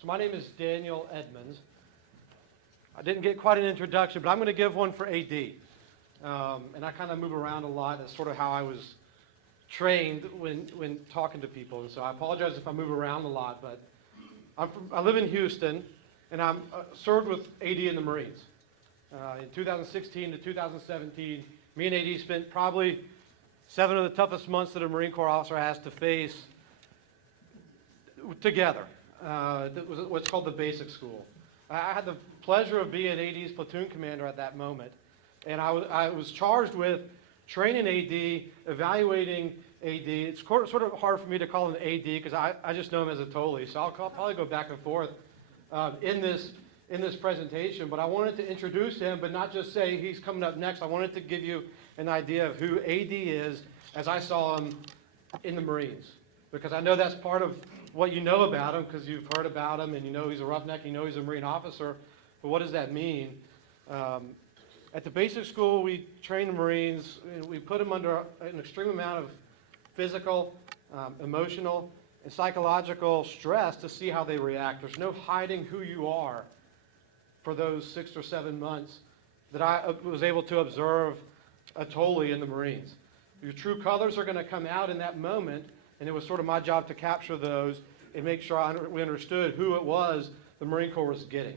So my name is Daniel Edmonds. I didn't get quite an introduction, but I'm going to give one for AD. And I kind of move around a lot. That's sort of how I was trained when talking to people. And so I apologize if I move around a lot, but I live in Houston, and I'm served with AD in the Marines. In 2016 to 2017, me and AD spent probably 7 of the toughest months that a Marine Corps officer has to face together. That was what's called the basic school. I had the pleasure of being AD's platoon commander at that moment, and I was charged with training AD, evaluating AD. It's sort of hard for me to call him AD because I just know him as Atholi, so I'll probably go back and forth in this presentation, but I wanted to introduce him, but not just say he's coming up next. I wanted to give you an idea of who AD is as I saw him in the Marines, because I know that's part of what you know about him, because you've heard about him and you know he's a roughneck, you know he's a Marine officer, but what does that mean? At the basic school, we train the Marines, we put them under an extreme amount of physical, emotional, and psychological stress to see how they react. There's no hiding who you are for those 6 or 7 months that I was able to observe Atholi in the Marines. Your true colors are going to come out in that moment, and it was sort of my job to capture those and make sure we understood who it was the Marine Corps was getting.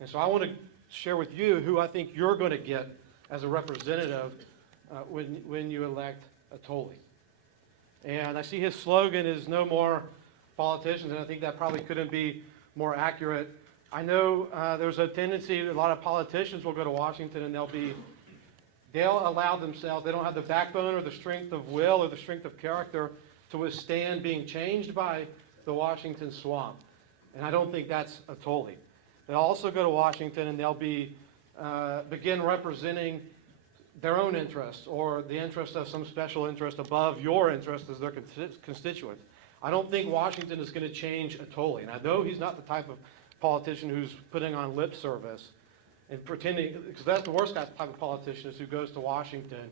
And so I want to share with you who I think you're going to get as a representative when you elect Atholi. And I see his slogan is "No more politicians," and I think that probably couldn't be more accurate. I know there's a tendency, a lot of politicians will go to Washington and they'll allow themselves, they don't have the backbone or the strength of will or the strength of character to withstand being changed by the Washington swamp. And I don't think that's Atholi. They'll also go to Washington and they'll begin representing their own interests or the interest of some special interest above your interest as their constituents. I don't think Washington is going to change Atholi. And I know he's not the type of politician who's putting on lip service and pretending, because that's the worst type of politician, is who goes to Washington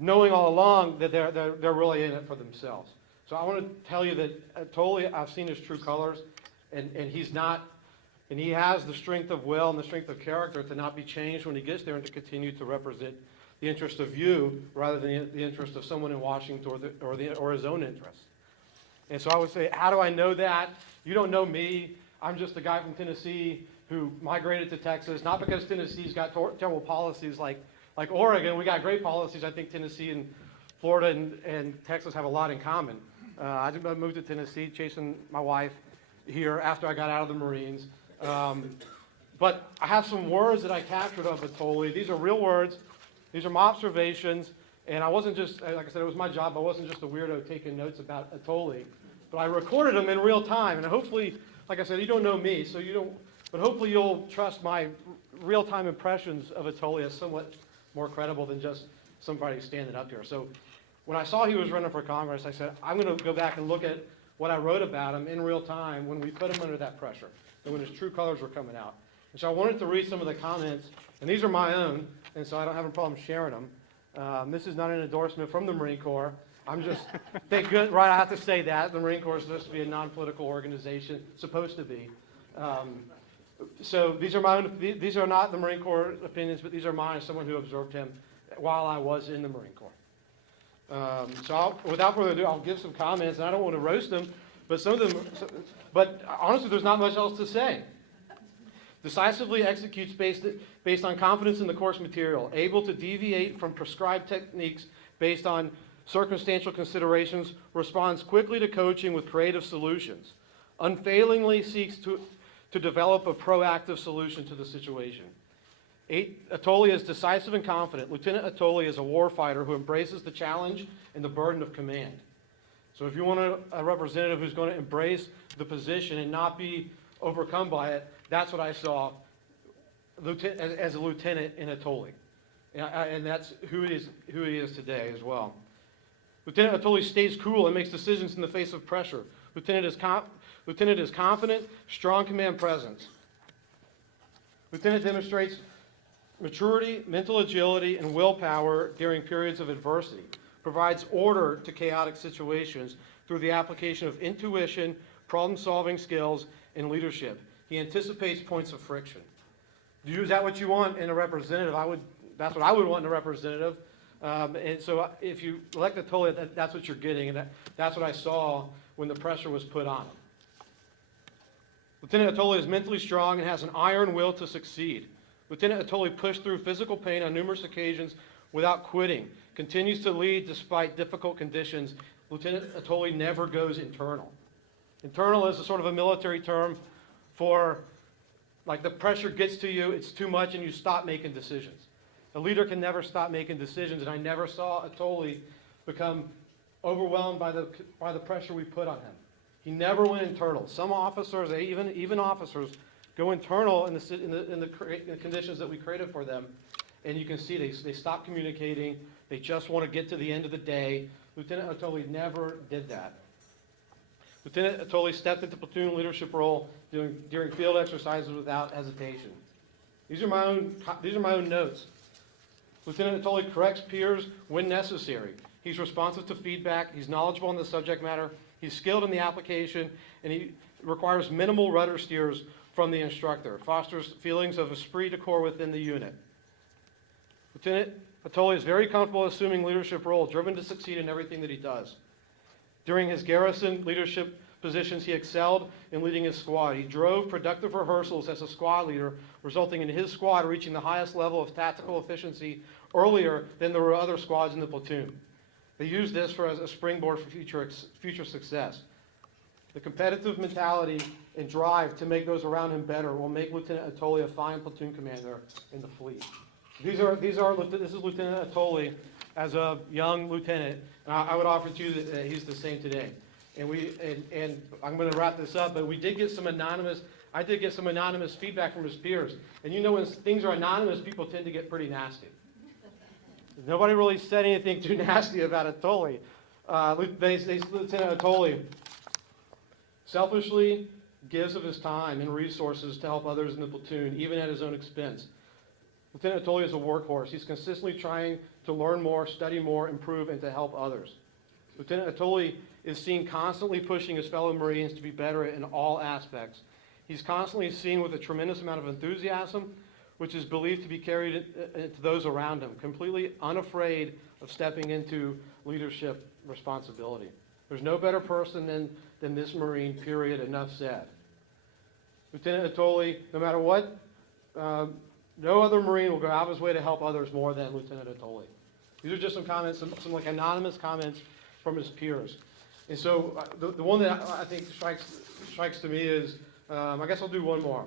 knowing all along that they're really in it for themselves. So I want to tell you that Atholi, I've seen his true colors, and he's not, and he has the strength of will and the strength of character to not be changed when he gets there and to continue to represent the interest of you rather than the interest of someone in Washington or his own interests. And so I would say, how do I know that? You don't know me. I'm just a guy from Tennessee who migrated to Texas, not because Tennessee's got terrible policies like Oregon. We got great policies. I think Tennessee and Florida and Texas have a lot in common. I moved to Tennessee chasing my wife here after I got out of the Marines. But I have some words that I captured of Atholi. These are real words. These are my observations. And I wasn't just, like I said, it was my job. I wasn't just a weirdo taking notes about Atholi. But I recorded them in real time. And hopefully, like I said, you don't know me, so you don't, but hopefully you'll trust my real-time impressions of Atholi as somewhat more credible than just somebody standing up here. So when I saw he was running for Congress, I said, I'm going to go back and look at what I wrote about him in real time when we put him under that pressure and when his true colors were coming out. And so I wanted to read some of the comments, and these are my own, and so I don't have a problem sharing them. This is not an endorsement from the Marine Corps. I'm just, thank good, right, I have to say that. The Marine Corps is supposed to be a non-political organization, supposed to be. So these are my own, these are not the Marine Corps opinions, but these are mine as someone who observed him while I was in the Marine Corps. Without further ado, I'll give some comments, and I don't want to roast them, but some of them, but honestly, there's not much else to say. Decisively executes based on confidence in the course material, able to deviate from prescribed techniques based on circumstantial considerations, responds quickly to coaching with creative solutions, unfailingly seeks to develop a proactive solution to the situation. Atholi is decisive and confident. Lieutenant Atholi is a warfighter who embraces the challenge and the burden of command. So if you want a representative who's going to embrace the position and not be overcome by it, that's what I saw as a lieutenant in Atholi. And that's who he is today as well. Lieutenant Atholi stays cool and makes decisions in the face of pressure. Lieutenant is confident, strong command presence. Lieutenant demonstrates maturity, mental agility, and willpower during periods of adversity. Provides order to chaotic situations through the application of intuition, problem-solving skills, and leadership. He anticipates points of friction. Is that what you want in a representative? That's what I would want in a representative. And so if you elect Atholi, that's what you're getting, and that's what I saw when the pressure was put on him. Lieutenant Atholi is mentally strong and has an iron will to succeed. Lieutenant Atholi pushed through physical pain on numerous occasions without quitting, continues to lead despite difficult conditions. Lieutenant Atholi never goes internal. Internal is a sort of a military term for, like, the pressure gets to you, it's too much, and you stop making decisions. A leader can never stop making decisions, and I never saw Atholi become overwhelmed by the pressure we put on him. He never went internal. Some officers, even officers, go internal in the conditions that we created for them, and you can see they stop communicating. They just want to get to the end of the day. Lieutenant Atholi never did that. Lieutenant Atholi stepped into platoon leadership role during field exercises without hesitation. These are my own notes. Lieutenant Atholi corrects peers when necessary. He's responsive to feedback. He's knowledgeable on the subject matter. He's skilled in the application, and he requires minimal rudder steers from the instructor. Fosters feelings of esprit de corps within the unit. Lieutenant Atholi is very comfortable assuming leadership role, driven to succeed in everything that he does. During his garrison leadership positions, he excelled in leading his squad. He drove productive rehearsals as a squad leader, resulting in his squad reaching the highest level of tactical efficiency earlier than there were other squads in the platoon. They used this as a springboard for future success. The competitive mentality and drive to make those around him better will make Lieutenant Atholi a fine platoon commander in the fleet. This is Lieutenant Atholi as a young lieutenant, and I would offer to you that he's the same today. And I'm going to wrap this up, but I did get some anonymous feedback from his peers. And you know, when things are anonymous, people tend to get pretty nasty. Nobody really said anything too nasty about Atholi. Lieutenant Atholi selfishly gives of his time and resources to help others in the platoon, even at his own expense. Lieutenant Atholi is a workhorse. He's consistently trying to learn more, study more, improve, and to help others. Lieutenant Atholi is seen constantly pushing his fellow Marines to be better in all aspects. He's constantly seen with a tremendous amount of enthusiasm, which is believed to be carried into those around him, completely unafraid of stepping into leadership responsibility. There's no better person than this Marine, period, enough said. Lieutenant Atholi, no matter what, no other Marine will go out of his way to help others more than Lieutenant Atholi. These are just some comments, some like anonymous comments from his peers. And so the one that I think strikes to me is, I guess I'll do one more.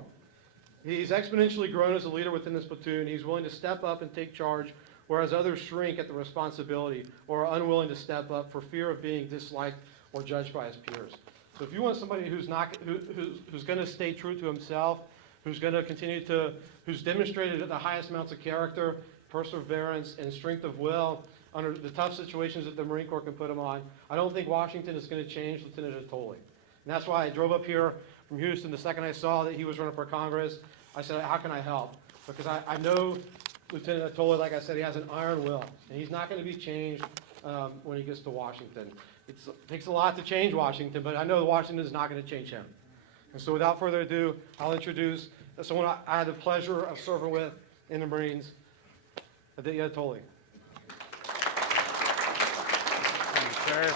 He's exponentially grown as a leader within this platoon. He's willing to step up and take charge, whereas others shrink at the responsibility or are unwilling to step up for fear of being disliked or judged by his peers. So if you want somebody who's going to stay true to himself, who's going to who's demonstrated the highest amounts of character, perseverance, and strength of will under the tough situations that the Marine Corps can put him on, I don't think Washington is going to change Lieutenant Atholi. And that's why I drove up here from Houston. The second I saw that he was running for Congress, I said, how can I help? Because I know Lieutenant Atholi, like I said, he has an iron will, and he's not going to be changed when he gets to Washington. It takes a lot to change Washington, but I know Washington is not going to change him. And so without further ado, I'll introduce someone I had the pleasure of serving with in the Marines, Atholi. Thank you, sir.